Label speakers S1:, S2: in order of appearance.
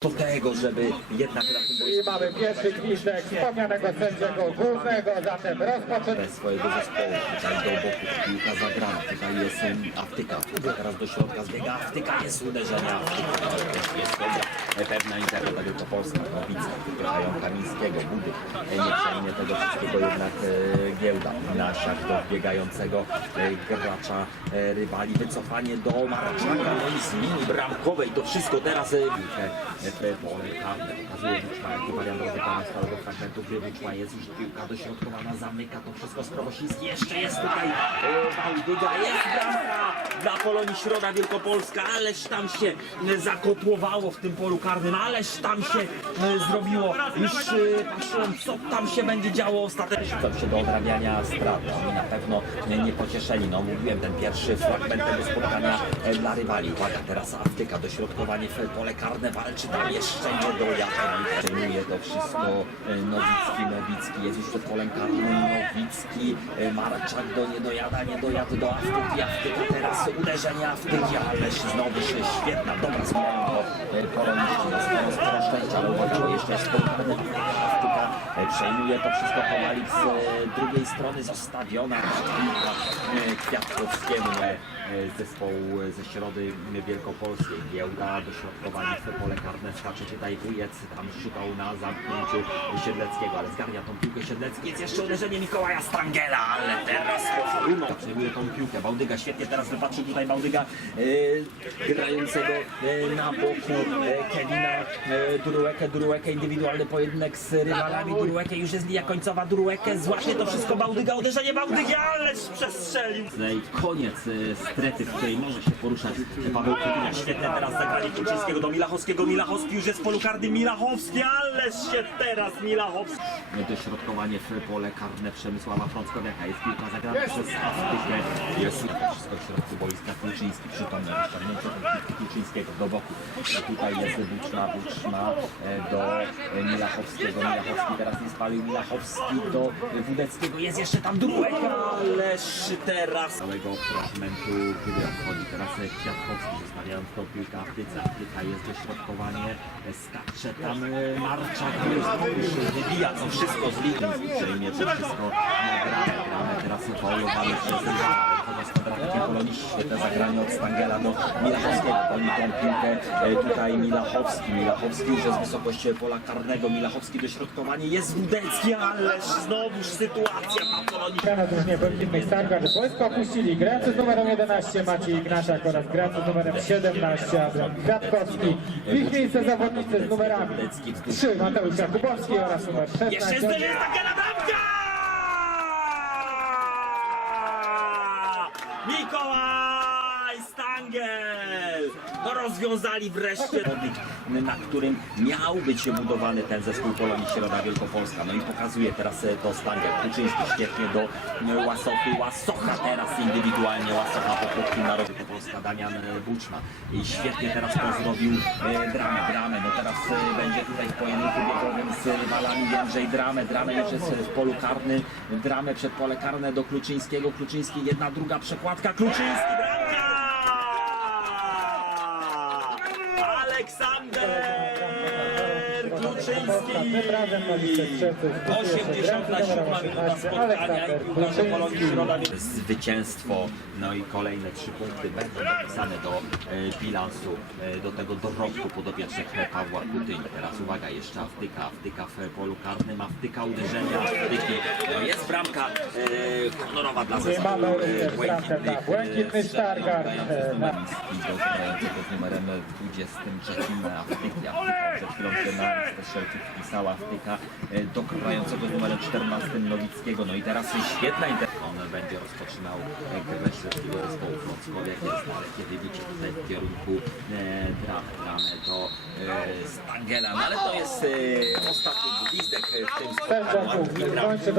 S1: do tego, żeby jednak na tym
S2: I
S1: boisku
S2: mamy pierwszy gwizdek wspomnianego sędziego głównego, zatem rozpoczynamy.
S1: swojego zespołu. Tutaj do boku piłka zagrana. Tutaj jest em, Aftyka. Aftyka teraz do środka zbiega. Aftyka jest uderzenie. Aftyka jest dobra. E, Pewna interpreta Wielkopolska. Nowica. Wygrają Kamińskiego. Budy. E, Nie przejmie tego wszystkiego jednak e, giełda. Na do wbiegającego e, gracza e, rywali. Wycofanie do Maraczaka. No i z linii bramkowej. To wszystko teraz e, e, karne. Pokazuje Buczma. Jak uważam, drodzy Państwo, stałego fragmentu gry Buczma jest już piłka dośrodkowana. Zamyka to wszystko Skrowosiński. Jeszcze jest tutaj e, Bałdyga. Jest bramka dla Polonii Środa Wielkopolska. Ależ tam się e, zakotłowało w tym polu karnym. Ależ tam się e, zrobiło. Już e, patrzyłem, co tam się będzie działo ostatecznie. Tam się do odrabiania strat. Oni na pewno e, nie pocieszyli. No mówiłem, ten pierwszy fragment tego spotkania e, dla rywali. Uwaga, teraz Aftyka, dośrodkowanie w pole karne. Walczy tam jeszcze nie dojada. Przejmuje to wszystko e, Nowicki. Nowicki jest już przed polem karnym. Nowicki, e, Marczak do niedojada, nie dojada do Aftyki. Aftyka teraz uderzenie Aftyki, ależ znowu się świetna, dobra zmiana to e, poloniści. No, sporo, sporo szczęścia, ale uwaga, e, przejmuje to wszystko powali z e, drugiej strony zostawiona piłka e, Kwiatkowskiemu zespołu ze środy Wielkopolskiej. Giełda, dośrodkowanie w pole karne, skacze tutaj Wujec, tam szukał na zamknięciu Siedleckiego, ale zgarnia tą piłkę Siedlecki. Jest jeszcze uderzenie Mikołaja Stangela, ale teraz Runo przejmuje tą piłkę. Bałdyga świetnie teraz wypatrzył tutaj Bałdyga e, grającego e, na boku e, Kevina e, Duruekę. Duruekę indywidualny pojedynek z rywalami. Duruekę już jest linia końcowa. Duruekę złapie to wszystko Bałdyga. Uderzenie Bałdygi, ależ przestrzelił. I koniec e, strefy, w której może się poruszać Paweł Kutynia. Świetne teraz zagranie Kuczyńskiego do Milachowskiego. Milachowski już jest w polu karnym. Milachowski, ależ się teraz Milachowski. Dośrodkowanie w pole karne Przemysława Frąckowiaka. Jest piłka zagrana przez Aftykę. Jest wszystko w środku boiska. Kluczyński przytomny. Rozciągnięcie Kluczyńskiego do boku. I tutaj jest Buczna, Buczna e, do e, Milachowskiego. Milachowski teraz nie spalił. Milachowski do Wudeckiego. Jest jeszcze tam Drueka, ależ teraz całego fragmentu, kiedy odchodzi teraz Kwiatkowski, zostawiając tą piłkę Aftyce. Aftyka jest dośrodkowanie, skacze tam e, Marczak, już wybija to wszystko z linii, przejmie to wszystko na teraz faulowany przez Polonii, świetne zagranie od Stangela do Milachowskiego, goni tą piłkę e, tutaj Milachowski, Milachowski już jest wysokość pola karnego, Milachowski dośrodkowanie, jest Wudecki, ależ znowuż sytuacja. Na Polonii.
S2: Na drużynie Błękitnych Stargard Wojsko opuścili grający z numerem 11 Maciej Ignaszak oraz grający z numerem 17 Adrian Kwiatkowski. W ich miejsce zawodnicy z numerami 3 Mateusz Jakubowski oraz numer 16
S1: Jeszcze jest zderzenie takie na bramkę! Mikołaj Stangel! Rozwiązali wreszcie na którym miał być budowany ten zespół Polonii Środa Wielkopolska. No i pokazuje teraz e, to Stangel. Kuczyński świetnie do e, Łasochy. Łasocha teraz indywidualnie. Łasocha poprzednim na Wielkopolska. Damian e, Buczma. I świetnie teraz to zrobił dramę. Dramę. No teraz będzie tutaj w pojedynku biegowym z rywalami Jędrzej Dramę. Dramę już jest w polu karnym. Dramę przed pole karne do Kluczyńskiego. Kluczyński jedna, druga przekładka. Kluczyński bramka! Aleksander
S2: z
S1: 87
S2: numerem
S1: minuta
S2: 18
S1: spotkania Polonii. Środa Zwycięstwo, no i kolejne trzy punkty będą dopisane do e, bilansu, e, do tego dorobku podopiecznych Pawła Kutyni. Teraz uwaga, jeszcze Aftyka, Aftyka w polu karnym, Aftyka uderzenia, Aftyki. No jest bramka e, honorowa dla zespołu e,
S2: dla Błękitny Stargard.
S1: z numerem Spido, grającego z numerem 23 Aftyki. Aftyka przed chwilą się na strzelców wpisała Aftyka e, do grającego z numerem 14 Nowickiego. No i teraz świetna inter... On będzie rozpoczynał e, grę środkiego zespołu Wrocławiak. Jest dalekie wybicie tutaj w kierunku e, dramy, dramy do Stangela. No ale to jest ostatni gwizdek w tym spotkaniu.